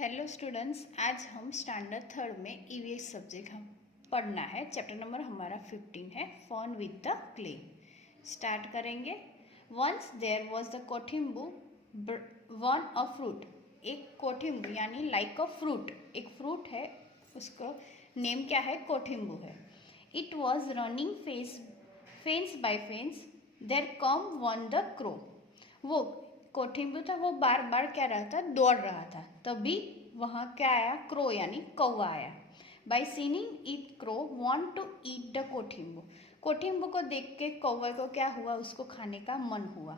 Hello students, आज हम standard third में ईवीएस सब्जेक्ट हम पढ़ना है। चैप्टर नंबर हमारा 15 है, fun with the clay. Start करेंगे। Once there was the Kothimbu one a fruit. एक कोठिम्बू यानी लाइक अ फ्रूट, एक फ्रूट है, उसको नेम क्या है? कोठिम्बू है। It was running fence by fence, there come one the crow. वो कोठिम्बू था, वो बार बार क्या रहा था? दौड़ रहा था। तभी वहाँ क्या आया? क्रो यानी कौवा आया। By seeing it, crow want to eat the Kothimbu. Kothimbu को देख के कौवे को क्या हुआ? उसको खाने का मन हुआ।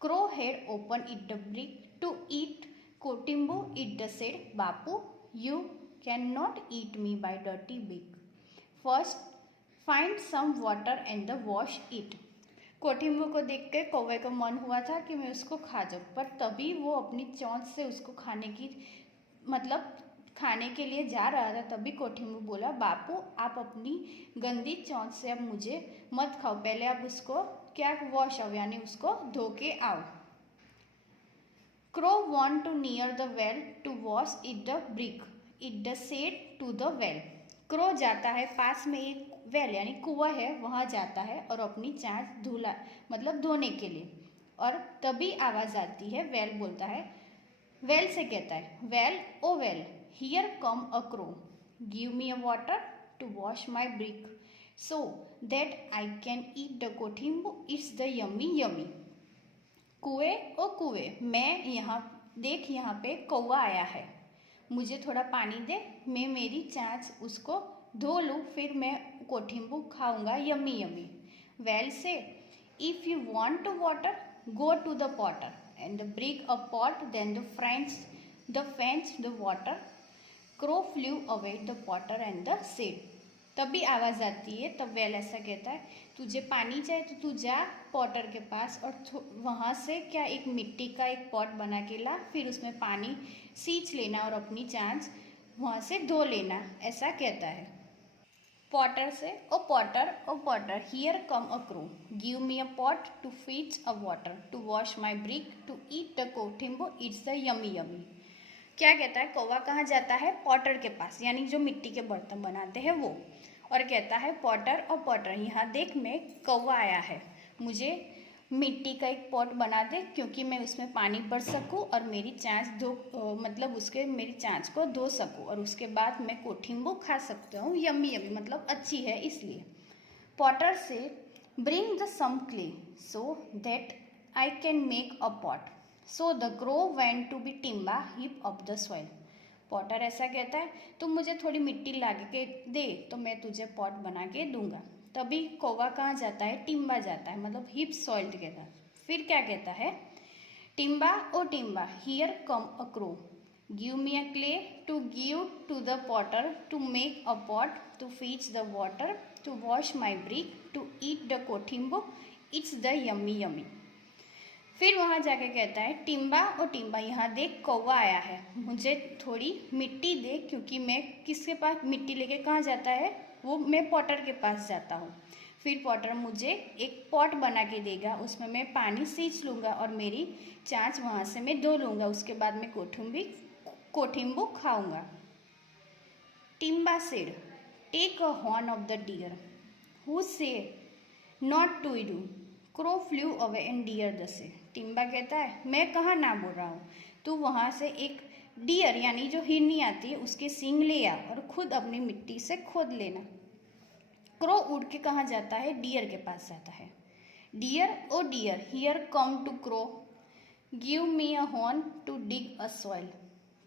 Crow had open it the brick to eat Kothimbu. It the said, Bapu you can not eat me by dirty beak. First find some water and the wash it. Kothimbu को देख के कौवे को मन हुआ था कि मैं उसको खा जाऊँ, पर तभी वो अपनी चोंच से उसको खाने की खाने के लिए जा रहा था। तभी कोठिम्बू बोला, बापू आप अपनी गंदी चोंच से अब मुझे मत खाओ, पहले आप उसको क्या वॉश आओ यानी उसको धो के आओ। Crow want to near the well to wash it the brick. It the said to the well. Crow जाता है, पास में एक वेल यानी कुआं है, वहाँ जाता है और अपनी चांच धोने के लिए। और तभी आवाज़ आती है, वेल बोलता है, वेल से कहता है, well O well here come a crow, give me a water to wash my brick so that I can eat the Kothimbu, it's the yummy yummy. कुएं ओ कुएं, मैं यहाँ देख, यहाँ पे कौवा आया है, मुझे थोड़ा पानी दे, मैं मेरी चांच उसको धो लूँ, फिर मैं कोठिम्बू खाऊंगा, यम्मी यम्मी। वेल से, if you want to water go to the potter and brick a pot, then the fetch the water. Crow flew away the potter and the said. तभी आवाज़ आती है, तब वेल ऐसा कहता है, तुझे पानी चाहिए तो तू जा पॉटर के पास और वहाँ से क्या एक मिट्टी का एक पॉट बना के ला, फिर उसमें पानी सींच लेना और अपनी चांच वहाँ से धो लेना, ऐसा कहता है। पॉटर से, O potter here come a crow, give me a pot to fetch a water to wash my brick to eat the Kothimbu, it's the yummy yummy. क्या कहता है? कौवा कहाँ जाता है? पॉटर के पास, यानी जो मिट्टी के बर्तन बनाते हैं वो, और कहता है, पॉटर और पॉटर यहाँ देख, मैं कौवा आया है, मुझे मिट्टी का एक पॉट बना दे क्योंकि मैं उसमें पानी भर सकूँ और मेरी चांच मेरी चांच को धो सकूँ और उसके बाद मैं कोठिम्बू खा सकता हूँ, यम्मी यम्मी मतलब अच्छी है इसलिए। पॉटर से, bring the some clay so that I can make a pot so the crow went to be timber heap of the soil. Potter ऐसा कहता है, तुम मुझे थोड़ी मिट्टी ला के दे तो मैं तुझे पॉट बना के दूंगा। तभी कौवा कहाँ जाता है? टिम्बा जाता है, मतलब हिप सॉइल कहता। फिर क्या कहता है? Timba O Timba here come a crow, give me a clay to give to the potter to make a pot to fetch the water to wash my brick to eat the Kothimbu, it's the yummy yummy. फिर वहाँ जाके कहता है, Timba O Timba यहाँ देख, कौवा आया है, मुझे थोड़ी मिट्टी दे क्योंकि मैं किसके पास मिट्टी लेके कहाँ जाता है? वो मैं पॉटर के पास जाता हूँ। फिर पॉटर मुझे एक पॉट बना के देगा, उसमें मैं पानी सींच लूँगा और मेरी चांच वहाँ से मैं धो लूँगा, उसके बाद मैं कोठिम्बू खाऊँगा। Timba said, take a horn of the deer, who say not to do, crow flew away and deer the say. Timba कहता है, मैं कहाँ ना बोल रहा हूँ, तू वहाँ से एक डियर यानी जो हिरनी आती है उसके सींग ले आ और खुद अपनी मिट्टी से खोद लेना। क्रो उड़ के कहाँ जाता है? डियर के पास जाता है। Deer O deer here come to crow, give me a horn to dig a soil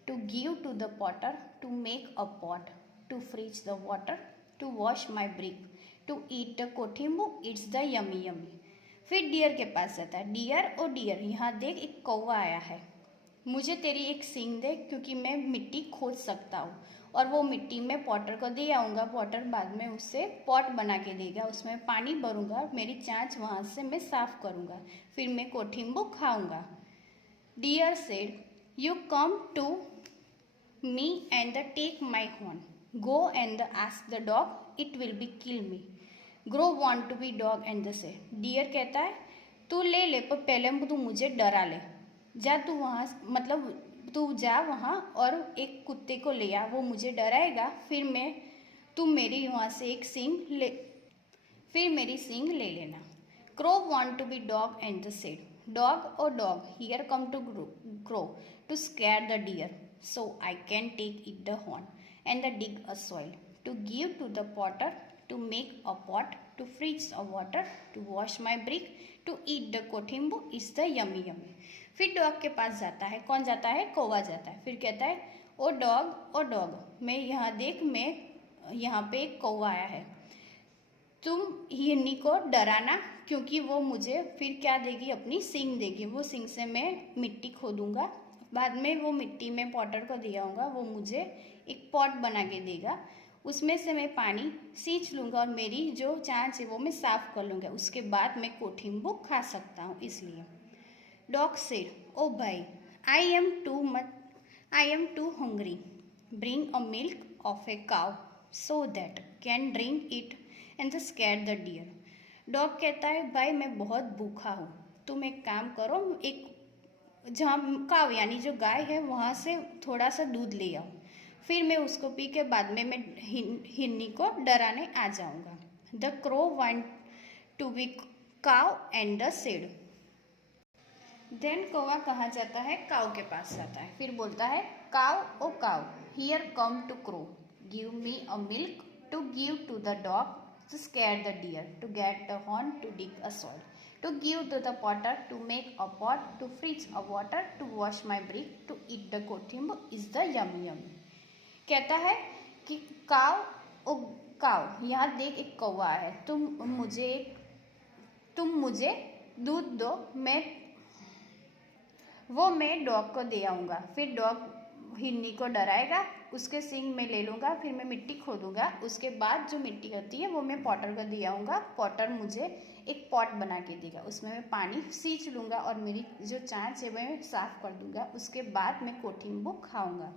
to give to the potter to make a pot to freeze the water to wash my brick to eat the Kothimbu, it's the yummy yummy. फिर deer के पास जाता है, deer O dear यहाँ देख, एक कौवा आया है, मुझे तेरी एक सींग दे क्योंकि मैं मिट्टी खोद सकता हूँ और वो मिट्टी मैं पॉटर को दे आऊँगा, पॉटर बाद में उससे पॉट बना के देगा, उसमें पानी भरूँगा, मेरी चांच वहाँ से मैं साफ़ करूँगा, फिर मैं कोठिम्बू खाऊँगा। Deer said, you come to me and take my horn, go and ask the dog, it will be kill me, grow want to be dog and the say. Deer कहता है, तू ले ले पर पहले तू मुझे डरा ले, जा तू वहाँ तू जा वहाँ और एक कुत्ते को ले आ, वो मुझे डराएगा, तुम मेरी वहाँ से एक सींग ले, फिर मेरी सींग ले लेना। Crow want to be dog and the said, Dog, oh dog, here come to crow to scare the deer, so I can take it the horn and the dig a soil to give to the potter to make a pot to freeze a water to wash my brick to eat the kothimbu is the yummy yummy। फिर dog के पास जाता है, कौन जाता है? कौवा जाता है। फिर कहता है, ओ डॉग, मैं यहाँ देख, मैं यहाँ पे एक कौवा आया है, तुम हिरनी को डराना, क्योंकि वो मुझे फिर क्या देगी? अपनी सींग देगी। वो सींग से मैं मिट्टी खोदूंगा, बाद में वो मिट्टी में पॉटर को दिया होगा, वो मुझे एक पॉट बना के देगा, उसमें से मैं पानी सींच लूँगा और मेरी जो चांच है वो मैं साफ़ कर लूँगा, उसके बाद मैं कोठिम्बू खा सकता हूँ। इसलिए डॉग सेड, ओ भाई, I am too hungry, bring a milk of a cow so that can drink it and the scare the deer. Dog कहता है, भाई मैं बहुत भूखा हूँ, तुम एक काम करो, एक जहाँ काव यानी जो गाय है वहाँ से थोड़ा सा दूध ले आओ, फिर मैं उसको पी के बाद में मैं हिरनी को डराने आ जाऊँगा। The crow want to be cow and the said. Then कौवा कहाँ जाता है? काव के पास जाता है, फिर बोलता है, cow, oh cow, here come to crow, give me a milk to give to the dog to scare the deer, to get the horn, to dig a soil, to give to the potter, to make a pot, to freeze a water, to wash my brick, to eat the kothimbu is the yummy yummy। कहता है कि काव, oh काव, यहाँ देख एक कौवा है, तुम मुझे दूध दो, मैं डॉग को दे आऊँगा, फिर डॉग हिरनी को डराएगा, उसके सींग में ले लूँगा, फिर मैं मिट्टी खोदूँगा, उसके बाद जो मिट्टी होती है वो मैं पॉटर को दे आऊँगा, पॉटर मुझे एक पॉट बना के देगा, उसमें मैं पानी सींच लूँगा और मेरी जो चांच है मैं साफ़ कर दूँगा, उसके बाद मैं कोठिम्बू खाऊँगा।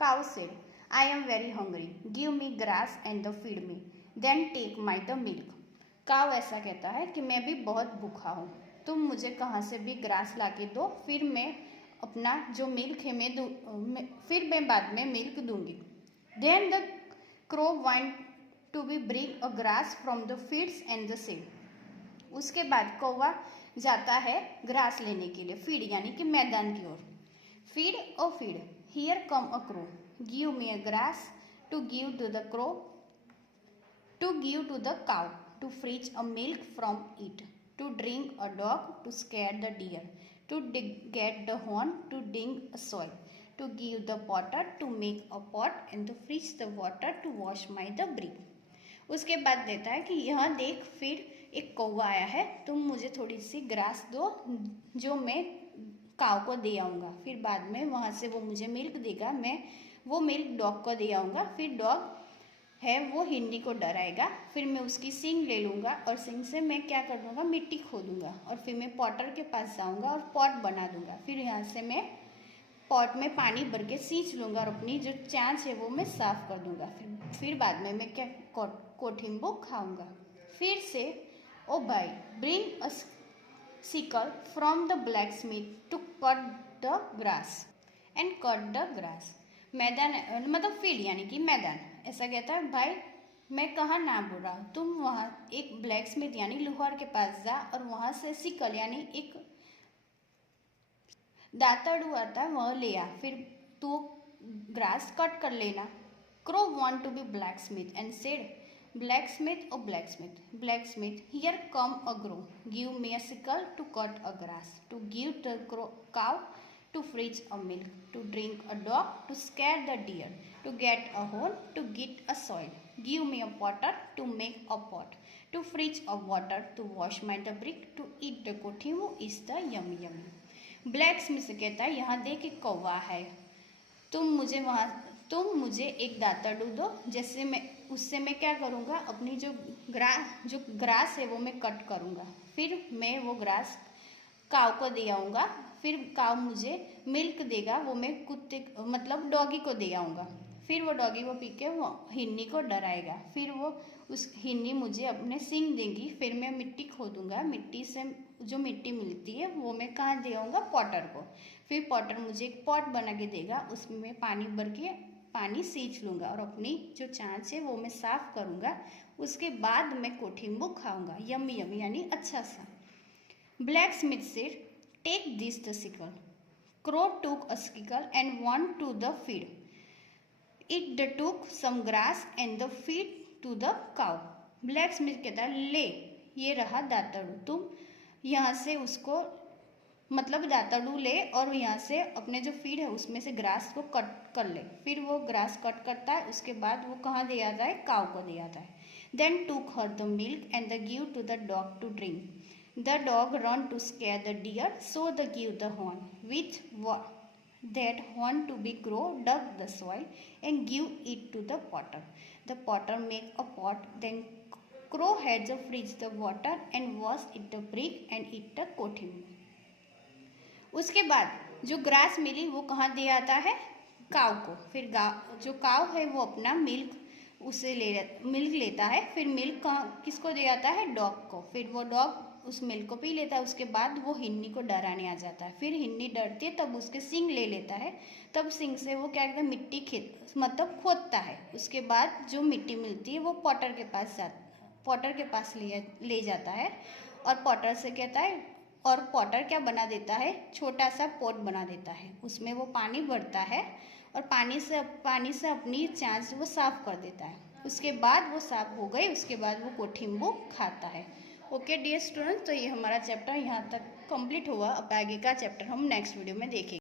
Cow said, I am very hungry, give me grass and the feed me, then take my the milk. Cow ऐसा कहता है कि मैं भी बहुत भूखा हूँ, तुम मुझे कहाँ से भी ग्रास ला के दो, फिर मैं अपना जो मिल्क है फिर मैं बाद में मिल्क दूंगी। Then the crow want to be bring a grass from the fields and the seed. उसके बाद कौवा जाता है ग्रास लेने के लिए, फीड यानी कि मैदान की ओर। Field, O field, here come a crow, give me a grass to give to the crow, to give to the cow, to freeze a milk from it, to drink a dog, to scare the deer, to get the horn, to dig a soil, to give the potter, to make a pot, and to freeze the water, to wash my the brick। उसके बाद देता है कि यहाँ देख, फिर एक कौवा आया है, तुम मुझे थोड़ी सी ग्रास दो जो मैं काव को दे आऊँगा, फिर बाद में वहाँ से वो मुझे मिल्क देगा, मैं वो मिल्क डॉग को दे आऊँगा, फिर डॉग है वो हिरनी को डराएगा, फिर मैं उसकी सींग ले लूँगा और सींग से मैं क्या कर दूँगा? मिट्टी खोदूँगा और फिर मैं पॉटर के पास जाऊँगा और पॉट बना दूँगा, फिर यहाँ से मैं पॉट में पानी भर के सींच लूँगा और अपनी जो चांच है वो मैं साफ़ कर दूँगा, फिर बाद में मैं क्या कोठिम्बू खाऊँगा। फिर से, ओ भाई, bring a sickle from the blacksmith to cut the grass and cut the grass. मैदान मतलब फील्ड यानी कि मैदान। ऐसा कहता है, भाई मैं कहाँ ना बोल रहा, तुम वहाँ एक ब्लैक स्मिथ यानी लोहार के पास जा और वहाँ से सिकल यानी एक दातड़ू आता है वह ले आ, फिर तू ग्रास कट कर लेना। Crow want to be blacksmith and said, blacksmith, oh blacksmith, blacksmith, here come a grow, give me a sickle to cut a grass, to give the cow, to freeze a milk, to drink a dog, to scare the deer, to get a horn, to get a soil, give me a potter, to make a pot, to freeze a water, to wash my the brick, to eat the kothimbu is the yummy yummy। Black Smith से कहता है, यहाँ देख एक कौवा है, तुम मुझे एक दातड़ू दो, जैसे मैं उससे मैं क्या करूँगा? अपनी जो ग्रास है वो मैं कट करूँगा, फिर मैं वो ग्रास काव को दे आऊँगा, फिर काव मुझे मिल्क देगा, वो मैं कुत्ते मतलब डॉगी को दे आऊँगा, फिर वो डॉगी वो पी के वो हिन्नी को डराएगा। फिर वो उस हिन्नी मुझे अपने सींग देंगी। फिर मैं मिट्टी खोदूंगा, मिट्टी से जो मिट्टी मिलती है वो मैं कहाँ दे आऊँगा, पॉटर को। फिर पॉटर मुझे एक पॉट बना के देगा, उसमें मैं पानी भर के पानी सींच लूँगा और अपनी जो चाँच है वो मैं साफ़ करूँगा। उसके बाद मैं कोठिम्बो खाऊँगा, यम्मी यम्मी यानी अच्छा सा। Blacksmith said, "Take this the sickle." Crow took a sickle and went to the field. It took some grass and the feed to the cow. Blacksmith कहता है, ले ये रहा दाताड़ू, तुम यहाँ से उसको मतलब दाताड़ू ले और यहाँ से अपने जो फीड है उसमें से ग्रास को कट कर ले। फिर वो ग्रास कट करता है, उसके बाद वो कहाँ दे आता है, काव को दे आता है। Then took her the milk and the give to the dog to drink. The dog run to scare the deer, so the give the horn, which that horn to be crow dug the soil and give it to the potter. The potter make a pot, then crow had to freeze the water and wash it the brick and eat the कोठिम्बो। उसके बाद जो grass मिली वो कहाँ दे आता है, काव को। फिर जो काव है वो अपना मिल्क मिल्क लेता है। फिर मिल्क कहाँ किसको दे आता है, डॉग को। फिर वो डॉग उस मिल्क को पी लेता है। उसके बाद वो हिन्नी को डराने आ जाता है। फिर हिन्नी डरती है, तब उसके सींग ले लेता है। तब सींग से वो क्या करता है, मिट्टी मतलब खोदता है। उसके बाद जो मिट्टी मिलती है वो पॉटर के पास ले जाता है और पॉटर से कहता है, और पॉटर क्या बना देता है, छोटा सा पॉट बना देता है। उसमें वो पानी भरता है और पानी से अपनी चाँच वो साफ़ कर देता है। उसके बाद वो साफ़ हो गई, उसके बाद वो कोठिम्बो खाता है। ओके डियर स्टूडेंट्स, तो ये हमारा चैप्टर यहाँ तक कंप्लीट हुआ। अब आगे का चैप्टर हम नेक्स्ट वीडियो में देखेंगे।